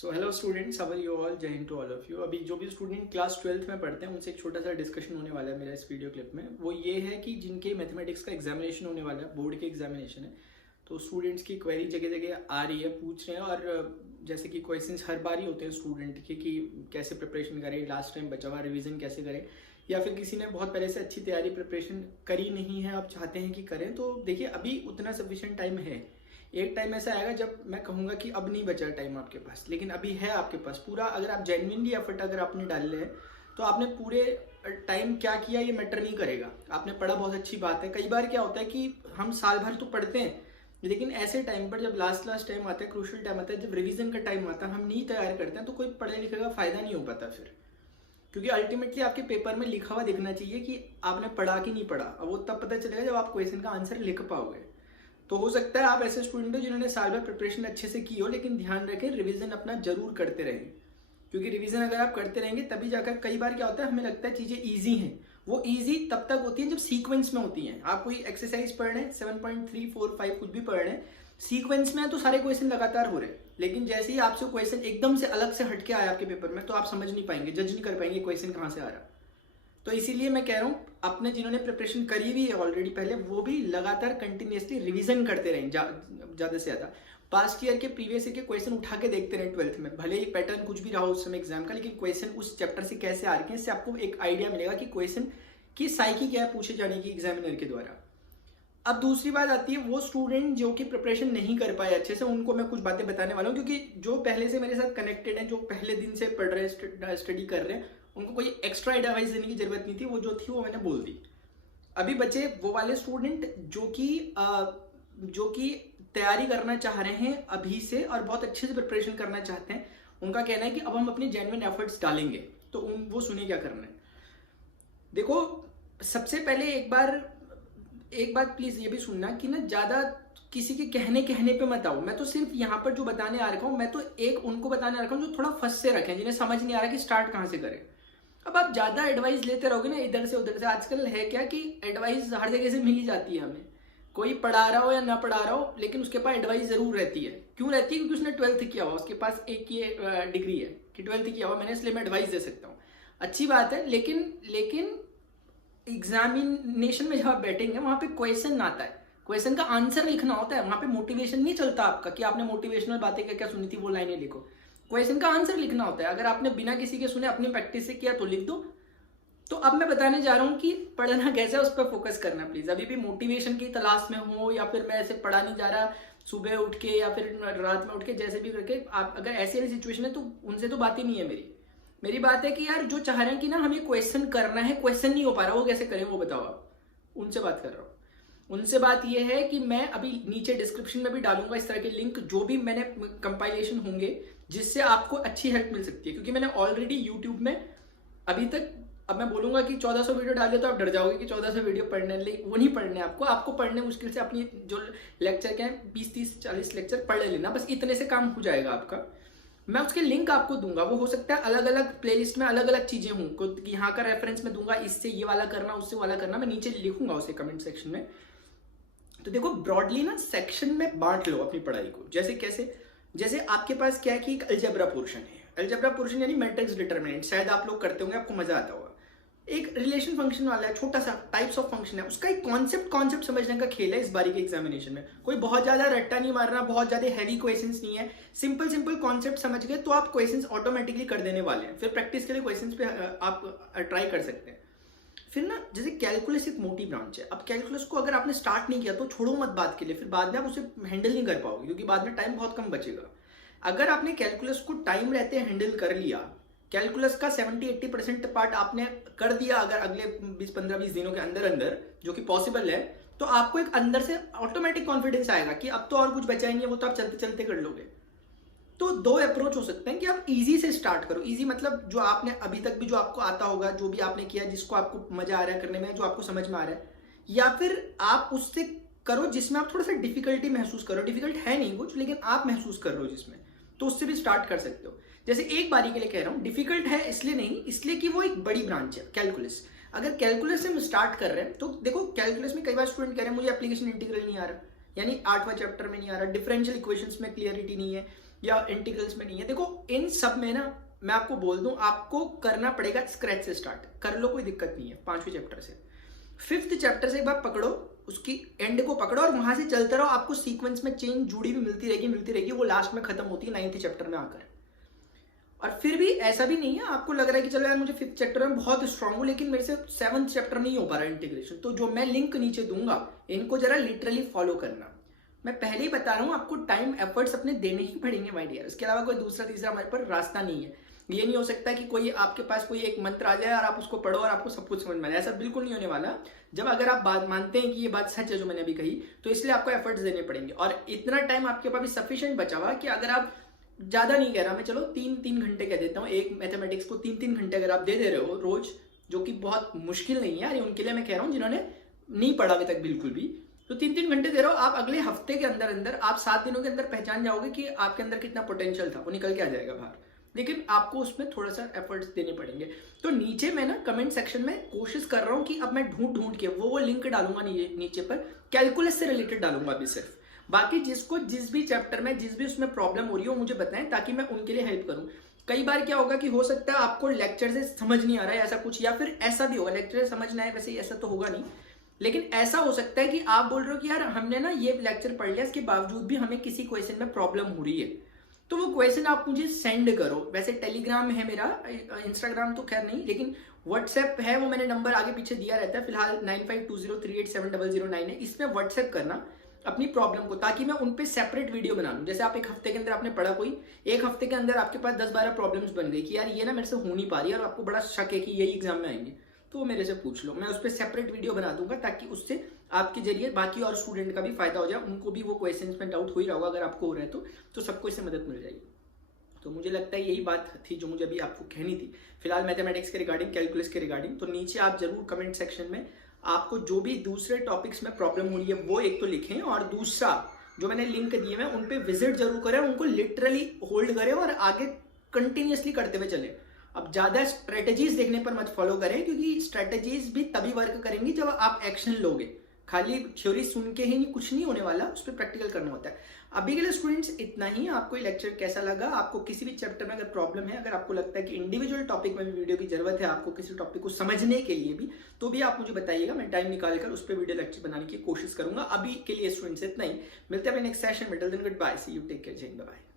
So hello students, how are you all? जय हिंद to all of you. अभी जो भी स्टूडेंट क्लास 12th में पढ़ते हैं उनसे एक छोटा सा डिस्कशन होने वाला है मेरा इस वीडियो क्लिप में। वो ये है कि जिनके मैथमेटिक्स का एग्जामिनेशन होने वाला है, बोर्ड के एग्जामिनेशन है, तो स्टूडेंट्स की क्वेरी जगह जगह आ रही है, पूछ रहे हैं। और जैसे कि क्वेश्चंस हर बार ही होते हैं स्टूडेंट के कि कैसे प्रिपरेशन करें, लास्ट टाइम बचा हुआ रिवीजन कैसे करें, या फिर किसी ने बहुत पहले से अच्छी तैयारी प्रिपरेशन करी नहीं है, आप चाहते हैं कि करें। तो देखिए, अभी उतना सफिशिएंट टाइम है। एक टाइम ऐसा आएगा जब मैं कहूँगा कि अब नहीं बचा टाइम आपके पास, लेकिन अभी है आपके पास पूरा। अगर आप जेन्युइनली एफर्ट अगर आपने डाल ले तो आपने पूरे टाइम क्या किया ये मैटर नहीं करेगा। आपने पढ़ा, बहुत अच्छी बात है। कई बार क्या होता है कि हम साल भर तो पढ़ते हैं, लेकिन ऐसे टाइम पर जब लास्ट टाइम आता है, क्रूशियल टाइम आता है, जब रिवीजन का टाइम आता है, हम नहीं तैयार करते हैं, तो कोई पढ़ने लिखने का फायदा नहीं हो पाता फिर। क्योंकि अल्टीमेटली आपके पेपर में लिखा हुआ दिखना चाहिए कि आपने पढ़ा कि नहीं पढ़ा। अब वो तब पता चलेगा जब आप क्वेश्चन का आंसर लिख पाओगे। तो हो सकता है आप ऐसे स्टूडेंट हो जिन्होंने साल भर प्रिपरेशन अच्छे से की हो, लेकिन ध्यान रखें रिवीजन अपना जरूर करते रहें। क्योंकि रिवीजन अगर आप करते रहेंगे तभी जाकर, कई बार क्या होता है हमें लगता है चीजें ईजी हैं, वो ईजी तब तक होती है जब सीक्वेंस में होती हैं। आप कोई एक्सरसाइज पढ़ रहे हैं, 7.3, 4, 5 कुछ भी पढ़ रहे हैं, सीक्वेंस में है तो सारे क्वेश्चन लगातार हो रहे हैं। लेकिन जैसे ही आपसे क्वेश्चन एकदम से अलग से हटके आया आपके पेपर में, तो आप समझ नहीं पाएंगे, जज नहीं कर पाएंगे क्वेश्चन कहाँ से आ रहा। तो इसीलिए मैं कह रहा हूँ, अपने जिन्होंने प्रिपरेशन करी हुई है ऑलरेडी पहले, वो भी लगातार कंटिन्यूसली रिवीजन करते रहें ज्यादा से ज्यादा। पास्ट ईयर के प्रीवियस ईयर के क्वेश्चन उठा के देखते रहे 12th में, भले ही पैटर्न कुछ भी रहा उस समय एग्जाम का, लेकिन क्वेश्चन उस चैप्टर से कैसे आ रहे हैं, इससे आपको एक आइडिया मिलेगा कि क्वेश्चन की साइकी क्या है पूछे जाने की एग्जामिनर के द्वारा। अब दूसरी बात आती है, वो स्टूडेंट जो कि प्रिपरेशन नहीं कर पाए अच्छे से, उनको मैं कुछ बातें बताने वाला हूँ। क्योंकि जो पहले से मेरे साथ कनेक्टेड हैं, जो पहले दिन से पढ़ रहे हैं, स्टडी कर रहे हैं, उनको कोई एक्स्ट्रा एडवाइस देने की जरूरत नहीं थी। वो जो थी वो मैंने बोल दी। अभी बचे वो वाले स्टूडेंट जो कि तैयारी करना चाह रहे हैं अभी से और बहुत अच्छे से प्रिपरेशन करना चाहते हैं। उनका कहना है कि अब हम अपने जेन्युइन एफर्ट्स डालेंगे। तो वो सुनिए क्या करना है। देखो, सबसे पहले एक बात प्लीज ये भी सुनना कि ना, ज्यादा किसी के कहने पे मत आओ। मैं तो सिर्फ यहाँ पर जो बताने आ रखा हूँ, मैं तो एक उनको बताने आ रखा हूँ जो थोड़ा फंस से रखें, जिन्हें समझ नहीं आ रहा कि स्टार्ट कहाँ से करें। अब आप ज्यादा एडवाइस लेते रहोगे ना इधर से उधर से, आजकल है क्या कि एडवाइस हर जगह से मिल ही जाती है हमें, कोई पढ़ा रहा हो या ना पढ़ा रहा हो, लेकिन उसके पास एडवाइस जरूर रहती है। क्यों रहती है? क्योंकि उसने 12th किया हुआ, उसके पास एक ये डिग्री है कि 12th किया हुआ मैंने, इसलिए मैं एडवाइस दे सकता हूँ। अच्छी बात है, लेकिन एग्जामिनेशन में जब आप बैठेंगे वहां पे क्वेश्चन आता है, क्वेश्चन का आंसर लिखना होता है। वहां पे मोटिवेशन नहीं चलता आपका कि आपने मोटिवेशनल बातें क्या क्या सुनी थी वो लाइनें लिखो। क्वेश्चन का आंसर लिखना होता है। अगर आपने बिना किसी के सुने अपनी प्रैक्टिस से किया तो लिख दो। तो अब मैं बताने जा रहा हूँ कि पढ़ना कैसे है, उस पर फोकस करना प्लीज। अभी भी मोटिवेशन की तलाश में हो, या फिर मैं ऐसे पढ़ा नहीं जा रहा, सुबह उठ के या फिर रात में उठ के जैसे भी करके, आप अगर ऐसी सिचुएशन है तो उनसे तो बात ही नहीं है मेरी बात है कि यार जो चाह रहे हैं कि ना हमें क्वेश्चन करना है, क्वेश्चन नहीं हो पा रहा, वो कैसे करें वो बताओ आप। उनसे बात कर रहा हूँ। उनसे बात ये है कि मैं अभी नीचे डिस्क्रिप्शन में भी डालूंगा इस तरह के लिंक, जो भी मैंने कंपाइलेशन होंगे, जिससे आपको अच्छी हेल्प मिल सकती है। क्योंकि मैंने ऑलरेडी यूट्यूब में अभी तक, अब मैं बोलूंगा कि 1400 वीडियो डाल दिया तो आप डर जाओगे कि 1400 वीडियो पढ़ने, वो नहीं पढ़ने आपको पढ़ने मुश्किल से अपनी जो लेक्चर के हैं 20, 30, 40 लेक्चर पढ़ लेना, बस इतने से काम हो जाएगा आपका। मैं उसके लिंक आपको दूंगा, वो हो सकता है अलग अलग प्लेलिस्ट में अलग अलग चीजें हों, कि यहाँ का रेफरेंस में दूंगा, इससे ये वाला करना, उससे वाला करना, मैं नीचे लिखूंगा उसे कमेंट सेक्शन में। तो देखो, ब्रॉडली ना सेक्शन में बांट लो अपनी पढ़ाई को। जैसे आपके पास क्या है कि एक अलजेब्रा पोर्शन है। अलजेब्रा पोर्शन यानी मैट्रिक्स डिटरमिनेंट, शायद आप लोग करते होंगे, आपको मजा आता होगा। एक रिलेशन फंक्शन वाला है, छोटा सा टाइप्स ऑफ फंक्शन है, उसका एक कॉन्सेप्ट समझने का खेल है इस बारी के एग्जामिनेशन में। कोई बहुत ज्यादा रट्टा नहीं मारना, बहुत ज्यादा हैवी क्वेश्चंस नहीं है, सिंपल कॉन्सेप्ट समझ गए तो आप क्वेश्चंस ऑटोमेटिकली कर देने वाले हैं। फिर प्रैक्टिस के लिए क्वेश्चंस पे आप ट्राई कर सकते हैं। फिर ना, जैसे कैलकुलस एक मोटी ब्रांच है। अब कैलकुलस को अगर आपने स्टार्ट नहीं किया तो छोड़ो मत बात के लिए, फिर बाद में आप उसे हैंडल नहीं कर पाओगे, क्योंकि बाद में टाइम बहुत कम बचेगा। अगर आपने कैलकुलस को टाइम रहते हैंडल कर लिया, कैलकुलस का 70-80% पार्ट आपने कर दिया अगर अगले 15-20 दिनों के अंदर, जो कि पॉसिबल है, तो आपको एक अंदर से ऑटोमेटिक कॉन्फिडेंस आएगा कि अब तो और कुछ बचा ही नहीं है, वो तो आप चलते चलते कर लोगे। तो दो अप्रोच हो सकते हैं कि आप इजी से स्टार्ट करो। इजी मतलब जो आपने अभी तक भी जो आपको आता होगा, जो भी आपने किया, जिसको आपको मजा आ रहा है करने में, जो आपको समझ में आ रहा है, या फिर आप उससे करो जिसमें आप थोड़ा सा डिफिकल्टी महसूस करो। डिफिकल्ट है नहीं कुछ, लेकिन आप महसूस कर रहे हो जिसमें, तो उससे भी स्टार्ट कर सकते हो। जैसे एक बारी के लिए कह रहा हूं, डिफिकल्ट है इसलिए नहीं, इसलिए कि वो एक बड़ी ब्रांच है कैलकुलस। अगर कैलकुलस से हम स्टार्ट कर रहे हैं तो देखो, कैलकुलस में कई बार स्टूडेंट कह रहे हैं मुझे एप्लीकेशन इंटीग्रल नहीं आ रहा, यानी 8वां चैप्टर में नहीं आ रहा, डिफरेंशियल इक्वेशंस में क्लियरिटी नहीं है, या इंटीग्रल्स में नहीं है। देखो इन सब में ना मैं आपको बोल दूं, आपको करना पड़ेगा स्क्रैच से स्टार्ट कर लो, कोई दिक्कत नहीं है 5वें चैप्टर से। 5th चैप्टर से एक बार पकड़ो, उसकी एंड को पकड़ो और वहां से चलते रहो, आपको सीक्वेंस में चेंज जुड़ी भी मिलती रहेगी, वो लास्ट में खत्म होती है 9th चैप्टर में आकर। और फिर भी ऐसा भी नहीं है आपको लग रहा है कि चलो यार मुझे 5th चैप्टर में बहुत स्ट्रांग हूं लेकिन मेरे से 7th चैप्टर नहीं हो पा रहा इंटीग्रेशन, तो जो मैं लिंक नीचे दूंगा इनको जरा लिटरली फॉलो करना। मैं पहले ही बता रहा हूँ आपको टाइम एफर्ट्स अपने देने ही पड़ेंगे माय डियर, इसके अलावा कोई दूसरा तीसरा हमारे पर रास्ता नहीं है। ये नहीं हो सकता कि कोई आपके पास कोई एक मंत्र आ जाए और आप उसको पढ़ो और आपको सब कुछ समझ में आए, ऐसा बिल्कुल नहीं होने वाला। जब अगर आप बात मानते हैं कि ये बात सच है जो मैंने अभी कही, तो इसलिए आपको एफर्ट्स देने पड़ेंगे। और इतना टाइम आपके पास भी सफिशिएंट बचा हुआ कि अगर आप, ज्यादा नहीं कह रहा मैं, चलो 3-3 घंटे कह देता हूँ, एक मैथमेटिक्स को 3-3 घंटे अगर आप दे रहे हो रोज, जो कि बहुत मुश्किल नहीं है यार, उनके लिए मैं कह रहा हूँ जिन्होंने नहीं पढ़ा अभी तक बिल्कुल भी, तो 3-3 घंटे दे रहे हो आप, अगले हफ्ते के अंदर अंदर आप 7 दिनों के अंदर पहचान जाओगे कि आपके अंदर कितना पोटेंशियल था, वो निकल के आ जाएगा बाहर। लेकिन आपको उसमें थोड़ा सा एफर्ट्स देने पड़ेंगे। तो नीचे मैं ना कमेंट सेक्शन में कोशिश कर रहा हूँ कि अब मैं ढूंढ के वो लिंक डालूंगा नीचे पर, कैलकुलस से रिलेटेड डालूंगा अभी सिर्फ। बाकी जिसको जिस भी चैप्टर में जिस भी उसमें प्रॉब्लम हो रही हो मुझे बताएं, ताकि मैं उनके लिए हेल्प करूं। कई बार क्या होगा कि हो सकता है आपको लेक्चर से समझ नहीं आ रहा है ऐसा कुछ, या फिर ऐसा भी होगा लेक्चर से समझ ना आए, वैसे ऐसा तो होगा नहीं, लेकिन ऐसा हो सकता है कि आप बोल रहे हो कि यार हमने ना ये लेक्चर पढ़ लिया, इसके बावजूद भी हमें किसी क्वेश्चन में प्रॉब्लम हो रही है, तो वो क्वेश्चन आप मुझे सेंड करो। वैसे टेलीग्राम है मेरा, इंस्टाग्राम तो खैर नहीं, लेकिन व्हाट्सएप है, वो मैंने नंबर आगे पीछे दिया रहता है, फिलहाल 9520387009 है, इसमें व्हाट्सएप करना अपनी प्रॉब्लम को, ताकि मैं उन पे सेपरेट वीडियो बना लूं। जैसे आप एक हफ्ते के अंदर आपने पढ़ा कोई, एक हफ्ते के अंदर आपके पास 10-12 प्रॉब्लम्स बन गई कि यार ये ना मेरे से हो नहीं पा रही है और आपको बड़ा शक है कि यही एग्जाम में आएंगे, तो मेरे से पूछ लो, मैं उस पर सेपरेट वीडियो बना दूंगा, ताकि उससे आपके जरिए बाकी और स्टूडेंट का भी फायदा हो जाए, उनको भी वो क्वेश्चंस में डाउट हो ही रहा होगा, अगर आपको हो रहा है तो सबको इससे मदद मिल जाएगी। तो मुझे लगता है यही बात थी जो मुझे अभी आपको कहनी थी फिलहाल मैथमेटिक्स के रिगार्डिंग, कैलकुलस के रिगार्डिंग। तो नीचे आप जरूर कमेंट सेक्शन में आपको जो भी दूसरे टॉपिक्स में प्रॉब्लम हो रही है वो एक तो लिखें, और दूसरा जो मैंने लिंक दिए हैं उन पे विजिट जरूर करें, उनको लिटरली होल्ड करें और आगे कंटिन्यूअसली करते हुए चले। अब ज्यादा स्ट्रेटेजीज देखने पर मत फॉलो करें, क्योंकि स्ट्रेटेजीज भी तभी वर्क करेंगी जब आप एक्शन लोगे। खाली थ्योरी सुन के ही कुछ नहीं होने वाला, उस पर प्रैक्टिकल करना होता है। अभी के लिए स्टूडेंट्स इतना ही। आपको ये लेक्चर कैसा लगा? आपको किसी भी चैप्टर में अगर प्रॉब्लम है, अगर आपको लगता है कि इंडिविजुअल टॉपिक में भी वीडियो की जरूरत है आपको किसी टॉपिक को समझने के लिए भी, तो भी आप मुझे बताइएगा, मैं टाइम निकालकर उस पर वीडियो लेक्चर बनाने की कोशिश करूंगा। अभी के लिए स्टूडेंट्स इतना ही, मिलते हैं नेक्स्ट सेशन में। Till then good bye, see you, take care, जय हिंद, बाय।